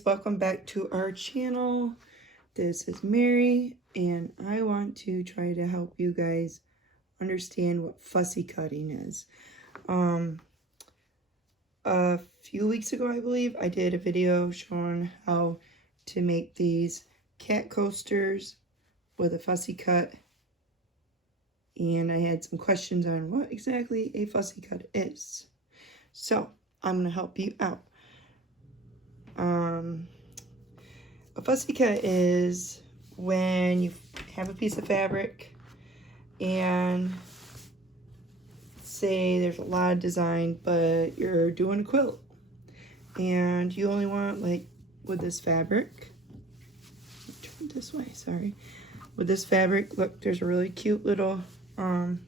guys, welcome back to our channel. This is Mary and I want to try to help you guys understand what fussy cutting is. A few weeks ago, I believe, I did a video showing how to make these cat coasters with a fussy cut, and I had some questions on what exactly a fussy cut is. So I'm going to help you out. A fussy cut is when you have a piece of fabric and say there's a lot of design, but you're doing a quilt and you only want, like, with this fabric, turn it this way, sorry, with this fabric, look, there's a really cute little let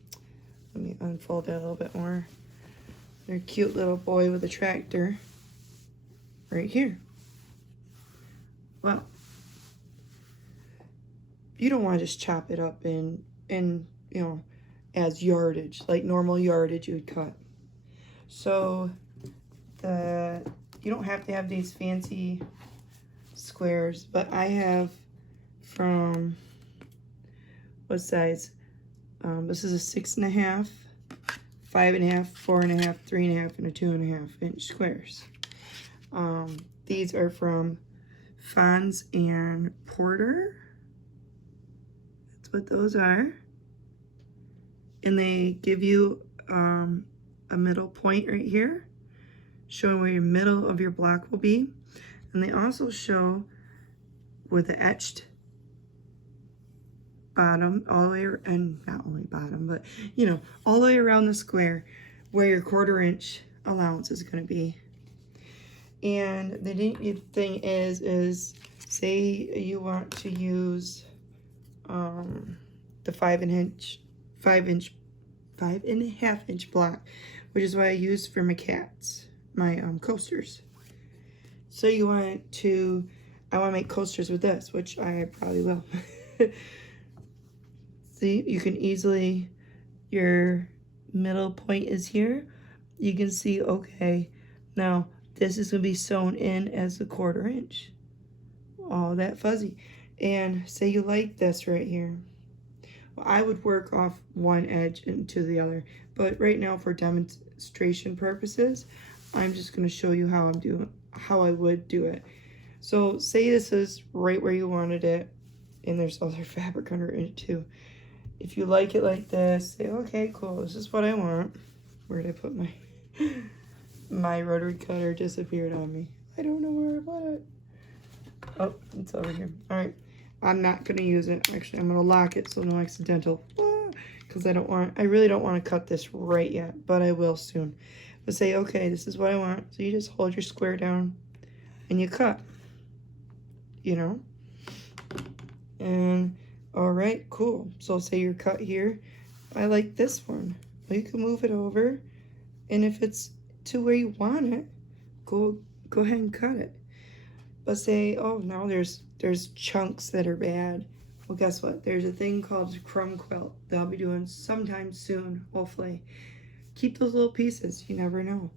me unfold that a little bit more. There's a cute little boy with a tractor right here. Well, you don't want to just chop it up in you know, as yardage, like normal yardage you would cut. So you don't have to have these fancy squares, but I have from, what size? This is a 6.5, 5.5, 4.5, 3.5, and a 2.5 inch squares. These are from Fons and Porter. That's what those are. And they give you a middle point right here, showing where your middle of your block will be. And they also show where the etched bottom, all the way, and not only bottom, but, you know, all the way around the square, where your 1/4 inch allowance is going to be. And the neat thing is say you want to use the 5.5 inch block, which is what I use for my cats, my coasters. So I want to make coasters with this, which I probably will. See, you can easily, your middle point is here. You can see, okay, now this is going to be sewn in as a 1/4 inch. All that fuzzy. And say you like this right here. Well, I would work off one edge into the other. But right now, for demonstration purposes, I'm just going to show you how I would do it. So say this is right where you wanted it, and there's other fabric under it too. If you like it like this, say, okay, cool, this is what I want. Where did I put my rotary cutter? Disappeared on me. I don't know where I put it. Oh, it's over here. All right, I'm not gonna use it. Actually, I'm gonna lock it so no accidental, because I really don't want to cut this right yet, but I will soon. But say, okay, this is what I want. So you just hold your square down and you cut, you know? And all right, cool. So say you're cut here. I like this one. Well, you can move it over, and if it's to where you want it, go ahead and cut it. But say, oh, now there's chunks that are bad. Well, guess what? There's a thing called crumb quilt that I'll be doing sometime soon, hopefully. Keep those little pieces. You never know.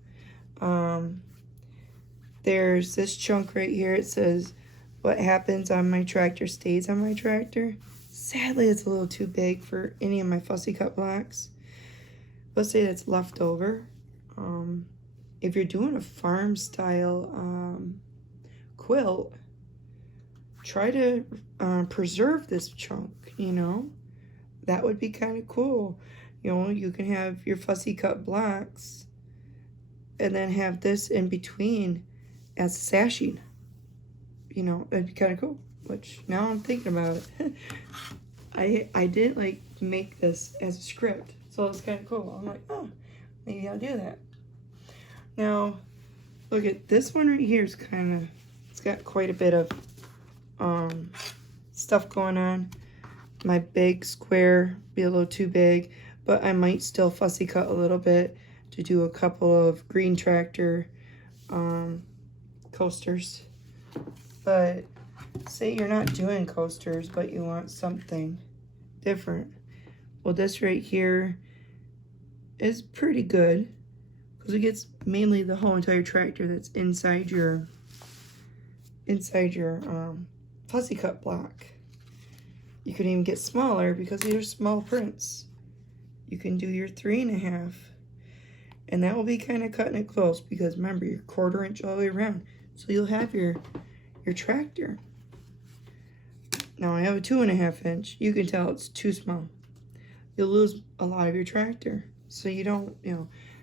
There's this chunk right here. It says, what happens on my tractor stays on my tractor. Sadly, it's a little too big for any of my fussy cut blocks. Let's say that's left over. If you're doing a farm style quilt, try to preserve this chunk, you know. That would be kind of cool. You know, you can have your fussy cut blocks and then have this in between as sashing. You know, that'd be kind of cool. Which, now I'm thinking about it. I didn't, like, make this as a script, so it's kind of cool. I'm like, oh, maybe I'll do that. Now, look at this one right here is kind of, it's got quite a bit of stuff going on. My big square be a little too big, but I might still fussy cut a little bit to do a couple of green tractor coasters. But say you're not doing coasters, but you want something different. Well, this right here is pretty good because it gets mainly the whole entire tractor that's inside your inside your fussy cut block. You can even get smaller because these are small prints. You can do your 3.5, and that will be kind of cutting it close because remember, you're 1/4 inch all the way around. So you'll have your tractor. Now I have a 2.5 inch. You can tell it's too small. You'll lose a lot of your tractor. So you don't,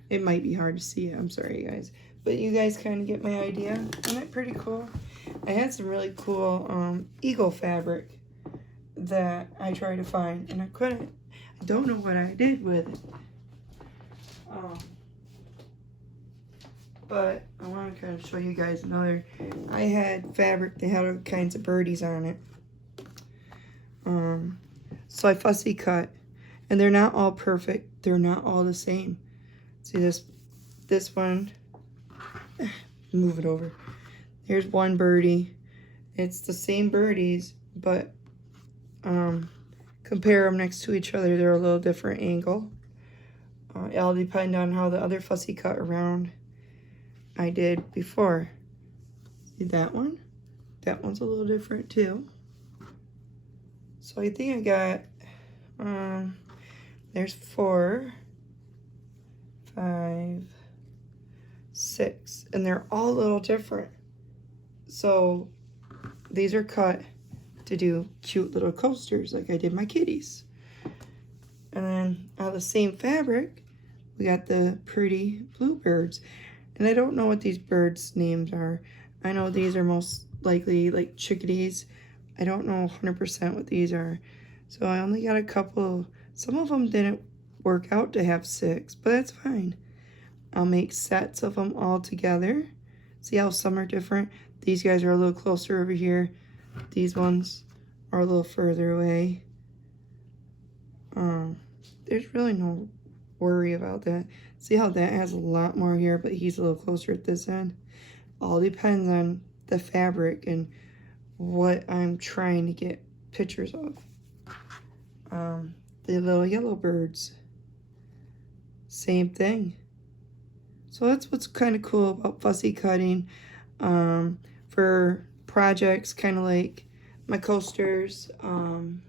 it might be hard to see it. I'm sorry, guys. But you guys kind of get my idea. Isn't that pretty cool? I had some really cool eagle fabric that I tried to find, and I couldn't. I don't know what I did with it. But I want to kind of show you guys another. I had fabric that had all kinds of birdies on it. So I fussy cut, and they're not all perfect. They're not all the same. See this one. Move it over. Here's one birdie. It's the same birdies, but compare them next to each other. They're a little different angle. It all depends on how the other fussy cut around I did before. See that one? That one's a little different too. So I think I got, there's 4, 5, 6, and they're all a little different. So these are cut to do cute little coasters like I did my kitties. And then out of the same fabric, we got the pretty bluebirds. And I don't know what these birds' names are. I know these are most likely like chickadees. I don't know 100% what these are. So I only got a couple. Some of them didn't work out to have 6, but that's fine. I'll make sets of them all together. See how some are different? These guys are a little closer over here. These ones are a little further away. There's really no worry about that. See how that has a lot more here, but he's a little closer at this end? All depends on the fabric and what I'm trying to get pictures of. The little yellow birds, same thing. So that's what's kind of cool about fussy cutting for projects, kind of like my coasters, an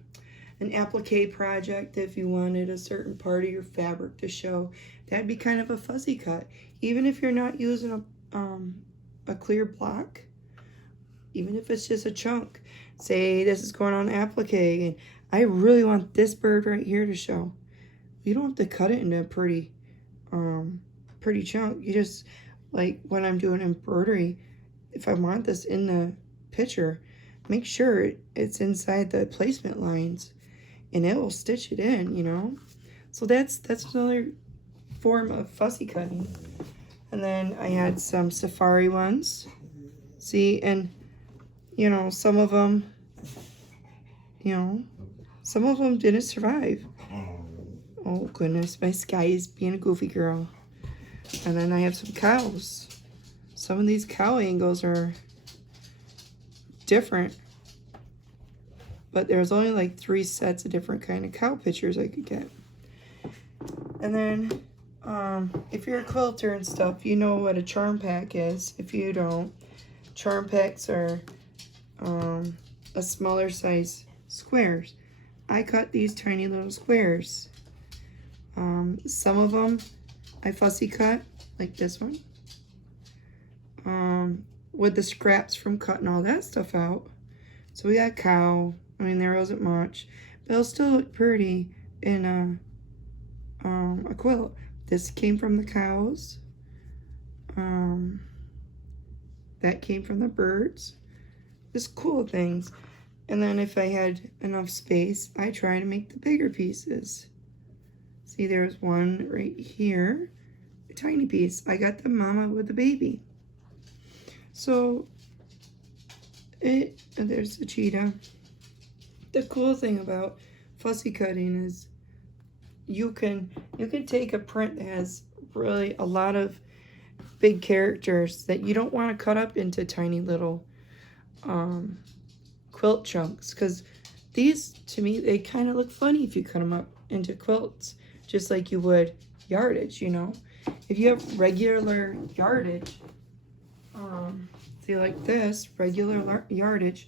applique project. If you wanted a certain part of your fabric to show, that'd be kind of a fussy cut. Even if you're not using a clear block, even if it's just a chunk. Say this is going on applique, and I really want this bird right here to show. You don't have to cut it into a pretty chunk. You just, like when I'm doing embroidery, if I want this in the picture, make sure it's inside the placement lines, and it will stitch it in, So that's another form of fussy cutting. And then I had some safari ones. See, and some of them, some of them didn't survive. Oh goodness, my Sky is being a goofy girl. And then I have some cows. Some of these cow angles are different, but there's only like 3 sets of different kind of cow pictures I could get. And then if you're a quilter and stuff, you know what a charm pack is. If you don't, charm packs are a smaller size squares. I cut these tiny little squares. Some of them I fussy cut, like this one, with the scraps from cutting all that stuff out. So we got cow. I mean, there wasn't much, but it'll still look pretty in a quilt. This came from the cows. That came from the birds. Just cool things. And then if I had enough space, I try to make the bigger pieces. See, there's one right here, a tiny piece. I got the mama with the baby. So, there's the cheetah. The cool thing about fussy cutting is you can take a print that has really a lot of big characters that you don't want to cut up into tiny little quilt chunks, because these, to me, they kind of look funny if you cut them up into quilts, just like you would yardage. If you have regular yardage, See, like this, regular yardage,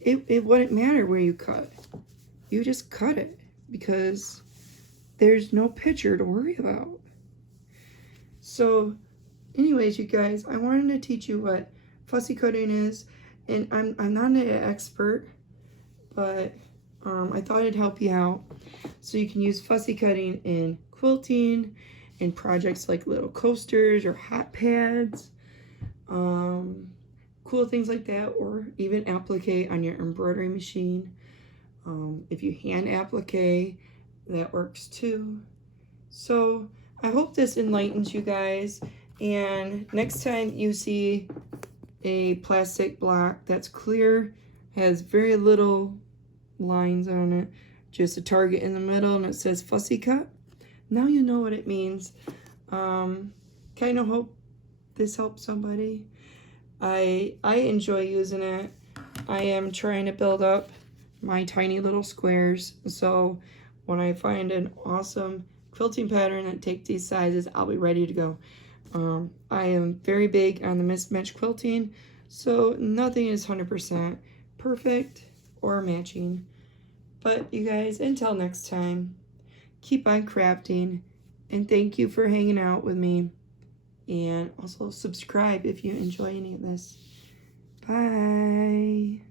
it wouldn't matter where you cut. You just cut it because there's no picture to worry about. So anyways, you guys, I wanted to teach you what fussy cutting is, and I'm not an expert, but I thought it'd help you out. So you can use fussy cutting in quilting, in projects like little coasters or hot pads, cool things like that, or even applique on your embroidery machine. If you hand applique, that works too. So I hope this enlightens you guys, and next time you see a plastic block that's clear, has very little lines on it, just a target in the middle, and it says fussy cut, now you know what it means. Kind of hope this helps somebody. I enjoy using it. I am trying to build up my tiny little squares, so when I find an awesome quilting pattern that takes these sizes, I'll be ready to go. I am very big on the mismatch quilting, so nothing is 100% perfect or matching. But you guys, until next time, keep on crafting, and thank you for hanging out with me. And also subscribe if you enjoy any of this. Bye.